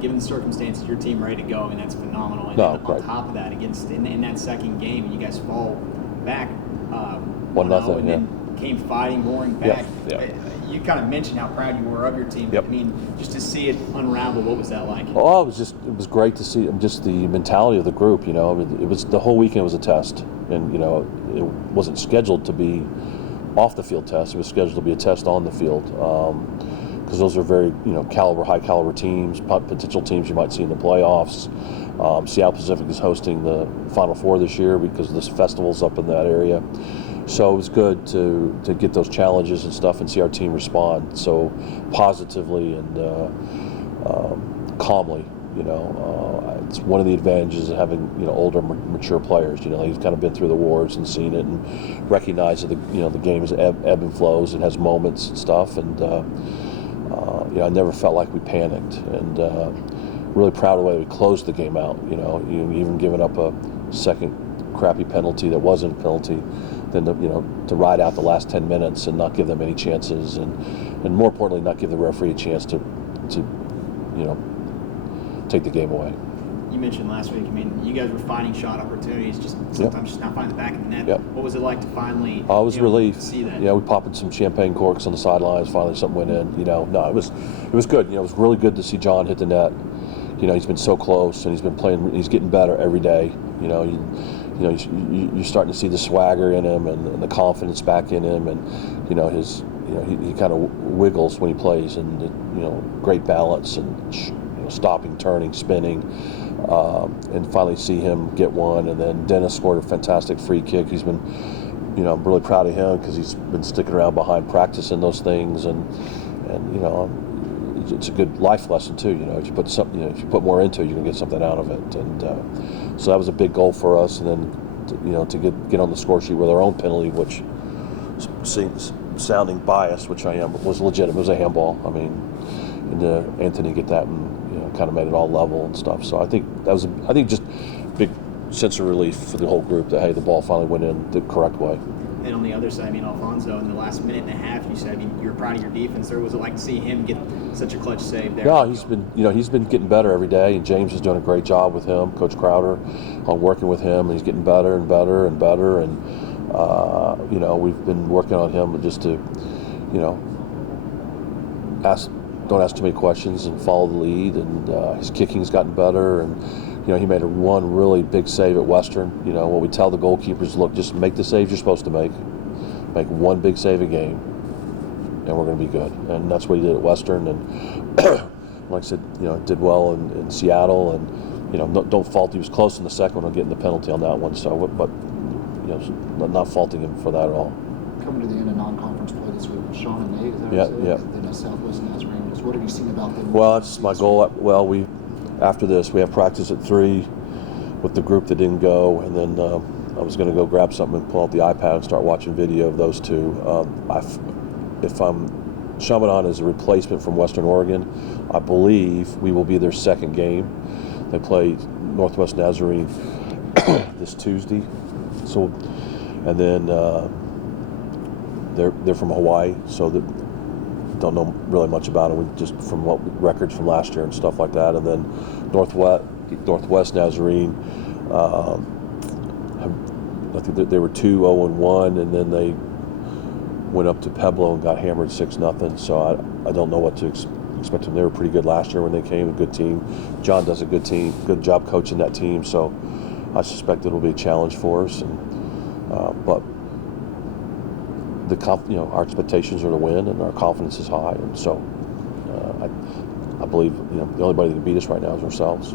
given the circumstances, your team ready to go. I mean, that's phenomenal. And No, on top of that, against in that second game, you guys fall back 1-0, and then came fighting, roaring back. Yeah. You kind of mentioned how proud you were of your team. Yep. I mean, just to see it unravel, what was that like? Oh, it was great to see just the mentality of the group. You know, it was the whole weekend was a test, and you know, it wasn't scheduled to be off the field test. It was scheduled to be a test on the field, because those are very high caliber teams, potential teams you might see in the playoffs. Seattle Pacific is hosting the Final Four this year because this festival's up in that area. So it was good to get those challenges and stuff and see our team respond so positively and calmly. It's one of the advantages of having older, mature players. He's kind of been through the wars and seen it and recognized that the game is ebb and flows and has moments and stuff. And I never felt like we panicked. And really proud of the way we closed the game out. Even giving up a second crappy penalty that wasn't a penalty. Than to ride out the last 10 minutes and not give them any chances, and more importantly, not give the referee a chance to take the game away. You mentioned last week, I mean, you guys were finding shot opportunities, just sometimes just not finding the back of the net. Yep. What was it like to finally it was a relief. See that? Yeah, we popping some champagne corks on the sidelines, finally something went in. No, it was good. It was really good to see John hit the net. He's been so close, and he's been playing, he's getting better every day. You're starting to see the swagger in him and the confidence back in him, and he kind of wiggles when he plays, and great balance and stopping, turning, spinning, and finally see him get one. And then Dennis scored a fantastic free kick. He's been, I'm really proud of him because he's been sticking around behind practicing those things, and it's a good life lesson too. If you put something, if you put more into it, you can get something out of it. And so that was a big goal for us. And then, to get on the score sheet with our own penalty, which seems sounding biased, which I am, was legitimate. It was a handball. I mean, and Anthony get that and kind of made it all level and stuff. So I think that was just big sense of relief for the whole group that, hey, the ball finally went in the correct way. And on the other side, I mean, Alfonso, in the last minute and a half, you said, I mean, you were proud of your defense. Or was it like to see him get such a clutch save there? No, he's been getting better every day, and James is doing a great job with him, Coach Crowder, on working with him. And he's getting better and better and better, and we've been working on him just to, don't ask too many questions and follow the lead. And his kicking's gotten better, and he made one really big save at Western. What we tell the goalkeepers, look, just make the saves you're supposed to make one big save a game, and we're going to be good. And that's what he did at Western. And like I said, did well in Seattle. And don't fault. He was close in the second one on getting the penalty on that one. So, but not faulting him for that at all. Coming to the end of non-conference play this week with Chaminade, is that yeah. The Southwest Nazarene. What have you seen about them? Well, that's my goal. Well, after this, we have practice at 3 with the group that didn't go, and then I was going to go grab something and pull out the iPad and start watching video of those two. Chaminade is a replacement from Western Oregon. I believe we will be their second game. They play Northwest Nazarene this Tuesday. So, and then they're from Hawaii, so don't know really much about them, just from records from last year and stuff like that. And then Northwest Nazarene, I think that they were 2-0-1, and then they went up to Pueblo and got hammered 6-0. So I don't know what to expect them. They were pretty good last year when they came, a good team. John does a good job coaching that team, so I suspect it'll be a challenge for us. But our expectations are to win, and our confidence is high, and so I believe the only body that can beat us right now is ourselves.